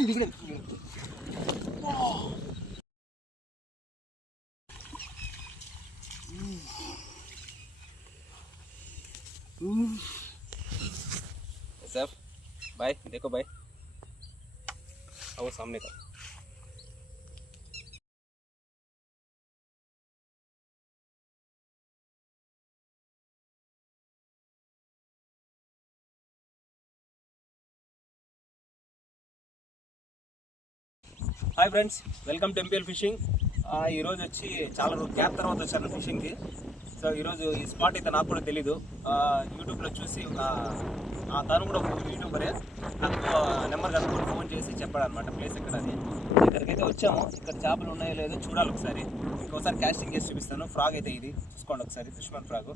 이게 भाई देखो भाई आओ सामने का. Hi friends welcome to MPL fishing ఈరోజు వచ్చి చాలా రోజు గ్యాప్ తర్వాత వచ్చాను ఫిషింగ్కి సో ఈరోజు ఈ స్పాట్ అయితే నాకు కూడా తెలీదు. యూట్యూబ్లో చూసి ఒక ఆ తను కూడా ఒక యూట్యూబరే నాకు నెంబర్ కనుక్కొని ఫోన్ చేసి చెప్పాడు అనమాట ప్లేస్ ఎక్కడ అని. సో ఇక్కడికైతే వచ్చాము. ఇక్కడ చేపలు ఉన్నాయో లేదో చూడాలి ఒకసారి. ఇంకోసారి క్యాస్టింగ్ చేసి చూపిస్తాను. ఫ్రాగ్ అయితే ఇది. చూసుకోండి ఒకసారి. దుష్మన్ ఫ్రాగ్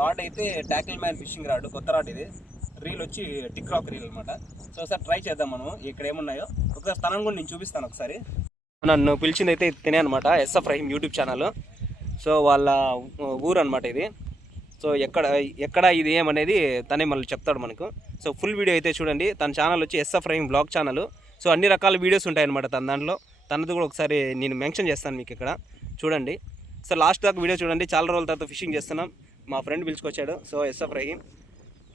రాడ్ అయితే ట్యాకిల్ మ్యాన్ ఫిషింగ్ రాడ్ కొత్త రాడ్ ఇది. రీల్ వచ్చి టిక్ రాక్ రీల్ అనమాట సో ఒకసారి ట్రై చేద్దాం మనం. ఇక్కడ ఏమున్నాయో? ఒకసారి తనను కూడా నేను చూపిస్తాను ఒకసారి. నన్ను పిలిచింది అయితే తినే అనమాట S F Rahim YouTube channel. So వాళ్ళ ఊరు అనమాట ఇది. సో ఎక్కడ ఎక్కడ ఇది ఏమనేది తనే మళ్ళీ చెప్తాడు మనకు. సో ఫుల్ వీడియో అయితే చూడండి తన ఛానల్ వచ్చి S F Rahim blog channel. So అన్ని రకాల వీడియోస్ ఉంటాయన్నమాట తన దాంట్లో. తనది కూడా ఒకసారి నేను మెన్షన్ చేస్తాను మీకు ఇక్కడ. చూడండి. సో లాస్ట్ దాకా వీడియో చూడండి చాలా రోజుల తర్వాత ఫిషింగ్ చేస్తున్నాం. మా friend పిలుచుకొచ్చాడు. So S F Rahim.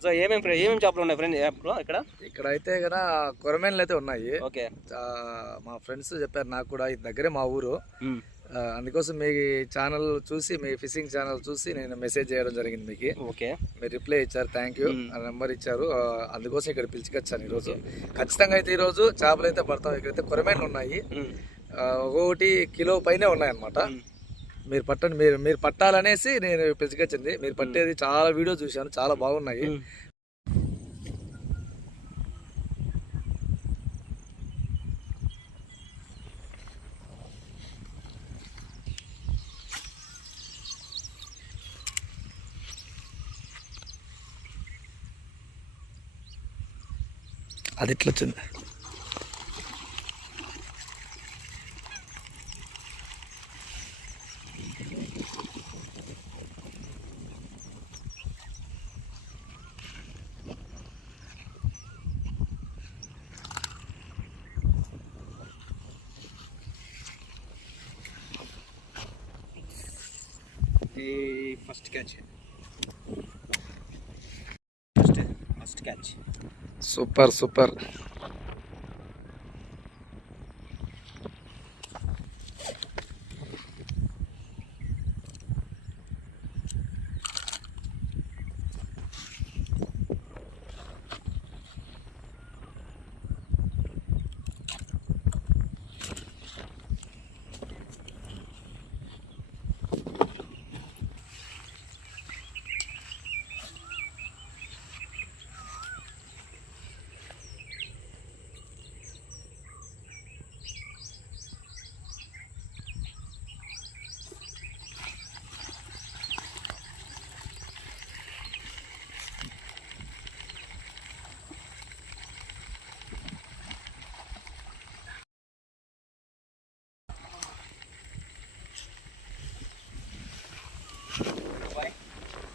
So ఏమేమి ఏమేమి చేపలు ఉన్నాయి ఫ్రెండ్ యాప్లో ఇక్కడ ఇక్కడ? అయితే కదా కొరమేన్లు అయితే ఉన్నాయి. ఓకే. మా ఫ్రెండ్స్ చెప్పారు నాకు కూడా ఇది దగ్గరే మా ఊరు. అందుకోసం మీ ఛానల్ చూసి మీ ఫిషింగ్ ఛానల్ చూసి నేను మెసేజ్ చేయడం జరిగింది మీకు. ఓకే. మీరు రిప్లై ఇచ్చారు థ్యాంక్ యూ నెంబర్ ఇచ్చారు. అందుకోసం ఇక్కడ పిలిచికొచ్చాను ఈరోజు ఖచ్చితంగా అయితే ఈరోజు చేపలు అయితే పడతాం. ఇక్కడైతే కొరమేన్లు ఉన్నాయి. ఒక్కొక్కటి కిలో పైనే ఉన్నాయన్నమాట. మీరు పట్టండి మీరు మీరు పట్టాలనేసి నేను పిలిచికొచ్చింది. మీరు పట్టేది చాలా వీడియో చూశాను చాలా బాగున్నాయి. అది ఎట్లా వచ్చింది first catch first first catch super super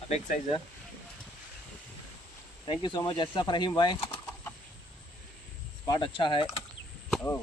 big size thank you so much S F Rahim भाई। स्पॉट अच्छा है। ओह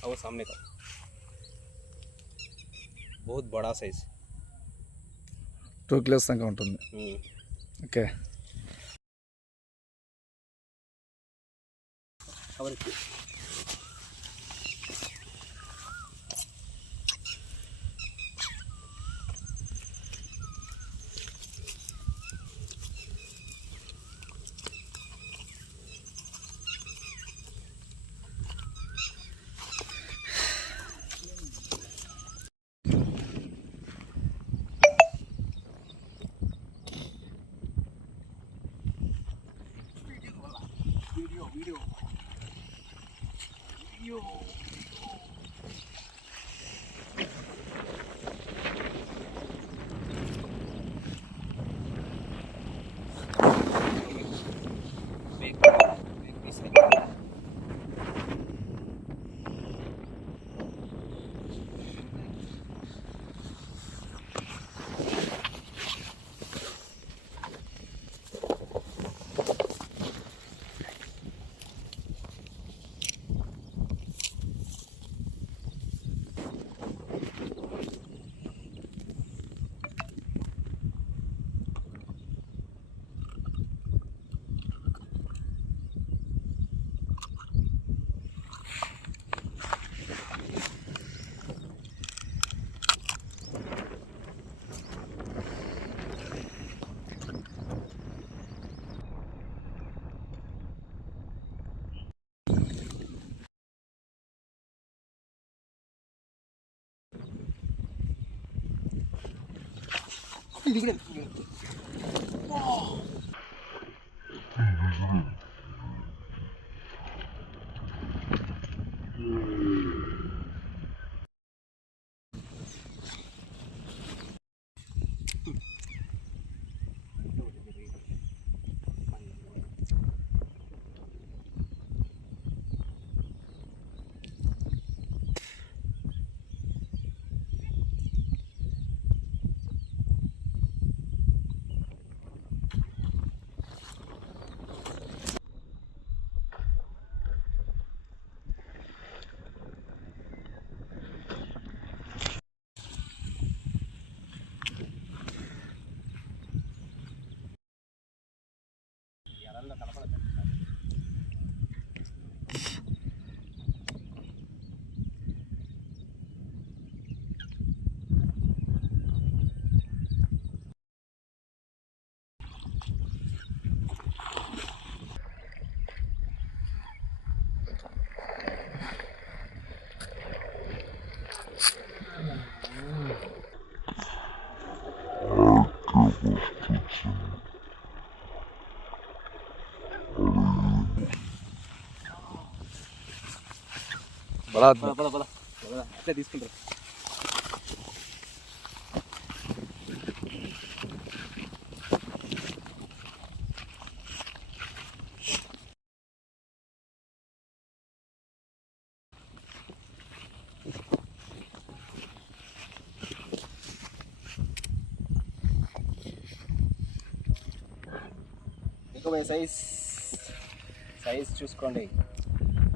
का वो सामने का। बहुत బడా సైజ్ టూ కిలోస్ దాకా ఉంటుంది ఓకే కవర్ よ療。Hindi ka. పద పద పద పద. అట్లే తీసుకుంటారు देखो भाई साइज साइज చూసుకోండి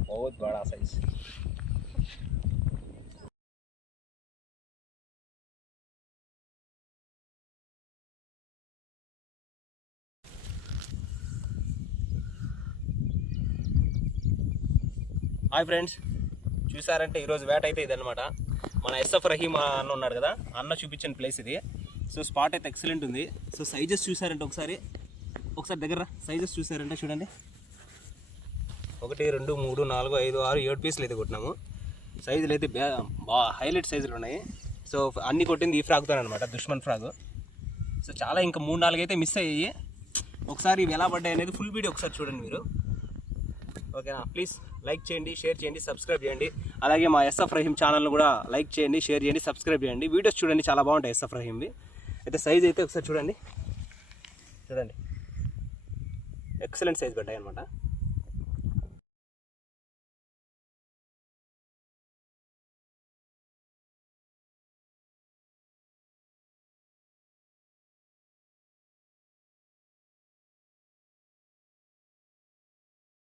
बहुत बड़ा साइज హాయ్ ఫ్రెండ్స్. చూసారంటే ఈరోజు వేట అయితే ఇదన్నమాట. మన ఎస్ఎఫ్ రహీమ్ అన్న ఉన్నాడు కదా అన్న చూపించిన ప్లేస్ ఇది. సో స్పాట్ అయితే ఎక్సలెంట్ ఉంది. సో సైజెస్ చూసారంటే ఒకసారి ఒకసారి దగ్గర సైజెస్ చూసారంటే చూడండి. ఒకటి రెండు మూడు నాలుగు ఐదు ఆరు ఏడు పీసులు అయితే కొట్టినాము. సైజులు అయితే బాగా హైలైట్ సైజులు ఉన్నాయి. సో అన్ని కొట్టింది ఈ ఫ్రాక్తో అనమాట దుష్మన్ ఫ్రాగ్ సో చాలా ఇంకా మూడు నాలుగు అయితే మిస్ అయ్యాయి. ఒకసారి ఇవి ఎలా పడ్డాయి అనేది ఫుల్ వీడియో ఒకసారి చూడండి మీరు. ఓకేనా ప్లీజ్ లైక్ చేయండి షేర్ చేయండి సబ్స్క్రైబ్ చేయండి. అలాగే మా ఎస్ఎఫ్ రహీం ఛానల్ను కూడా లైక్ చేయండి షేర్ చేయండి సబ్స్క్రైబ్ చేయండి. వీడియోస్ చూడండి చాలా బాగుంటాయి ఎస్ఎఫ్ రహీంవి అయితే సైజ్ అయితే ఒకసారి చూడండి. చూడండి. ఎక్సలెంట్ సైజ్ పడ్డాయి అనమాట